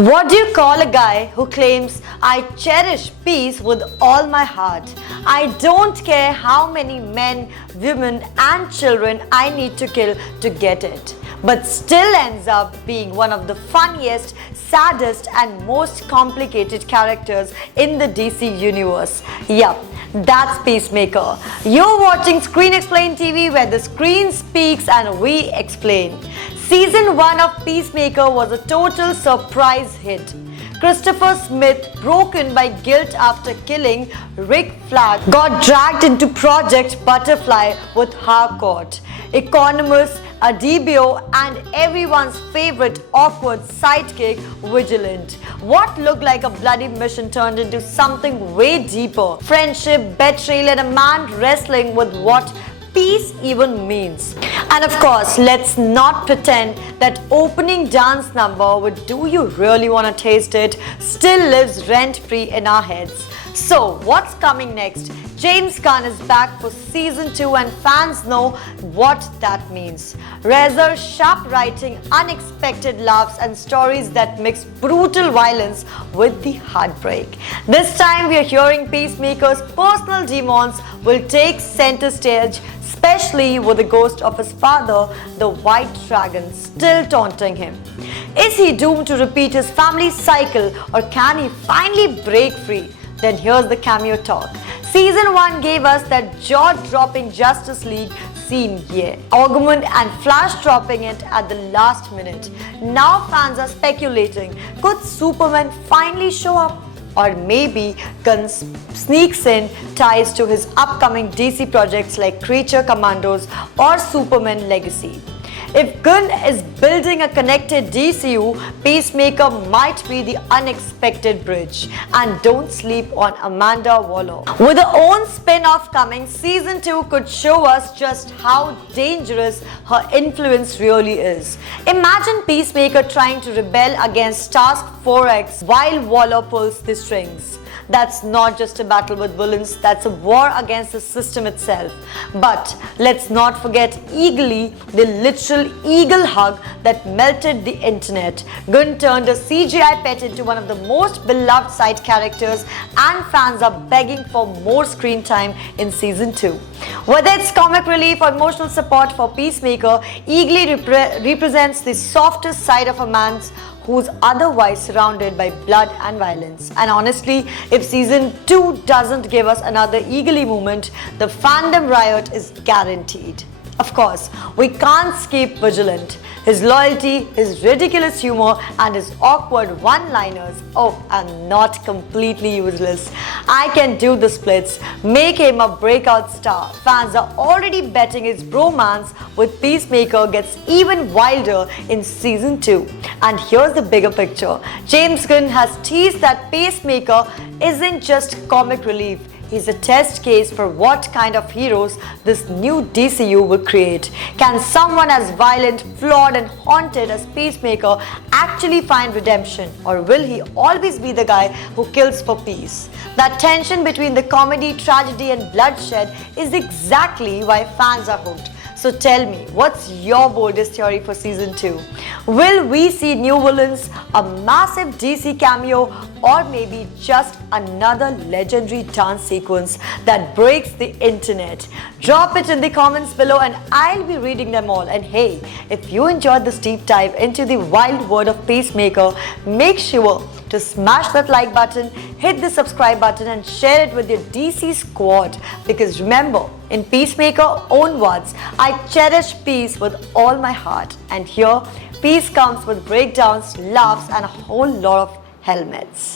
What do you call a guy who claims, I cherish peace with all my heart? I don't care how many men, women, and children I need to kill to get it, but still ends up being one of the funniest, saddest, and most complicated characters in the DC universe. Yup, that's Peacemaker. You're watching Screen Explain TV, where the screen speaks and we explain. Season 1 of Peacemaker was a total surprise hit. Christopher Smith, broken by guilt after killing Rick Flag, got dragged into Project Butterfly with Harcourt, Economist, Adibio, and everyone's favorite awkward sidekick, Vigilant. What looked like a bloody mission turned into something way deeper. Friendship, betrayal, and a man wrestling with what peace even means. And of course, let's not pretend that opening dance number with "Do You Really Wanna Taste It" still lives rent-free in our heads. So what's coming next? James Gunn is back for season 2 and fans know what that means. Razor sharp writing, unexpected laughs, and stories that mix brutal violence with the heartbreak. This time we are hearing Peacemaker's personal demons will take center stage, especially with the ghost of his father, the White Dragon, still taunting him. Is he doomed to repeat his family cycle, or can he finally break free? Then here's the cameo talk. Season 1 gave us that jaw-dropping Justice League scene, Augment and Flash dropping it at the last minute. Now fans are speculating, could Superman finally show up? Or maybe Gunn sneaks in ties to his upcoming DC projects like Creature Commandos or Superman Legacy. If Gunn is building a connected DCU, Peacemaker might be the unexpected bridge. And don't sleep on Amanda Waller. With her own spin-off coming, season 2 could show us just how dangerous her influence really is. Imagine Peacemaker trying to rebel against Task Force X while Waller pulls the strings. That's not just a battle with villains, that's a war against the system itself. But let's not forget Eagly, the literal eagle hug that melted the internet. Gunn turned a CGI pet into one of the most beloved side characters, and fans are begging for more screen time in season 2. Whether it's comic relief or emotional support for Peacemaker, Eagly represents the softest side of a man who's otherwise surrounded by blood and violence. And honestly, if season 2 doesn't give us another Eagly moment, the fandom riot is guaranteed. Of course, we can't skip Vigilant. His loyalty, his ridiculous humor, and his awkward one-liners, and not completely useless. I can do the splits, make him a breakout star. Fans are already betting his bromance with Peacemaker gets even wilder in season 2. And here's the bigger picture. James Gunn has teased that Peacemaker isn't just comic relief. He's a test case for what kind of heroes this new DCU will create. Can someone as violent, flawed, and haunted as Peacemaker actually find redemption? Or will he always be the guy who kills for peace? That tension between the comedy, tragedy, and bloodshed is exactly why fans are hooked. So tell me, what's your boldest theory for season 2? Will we see new villains, a massive DC cameo, or maybe just another legendary dance sequence that breaks the internet? Drop it in the comments below and I'll be reading them all. And hey, if you enjoyed this deep dive into the wild world of Peacemaker, make sure to smash that like button, hit the subscribe button, and share it with your DC squad. Because remember, in Peacemaker own words, I cherish peace with all my heart. And here, peace comes with breakdowns, laughs, and a whole lot of helmets.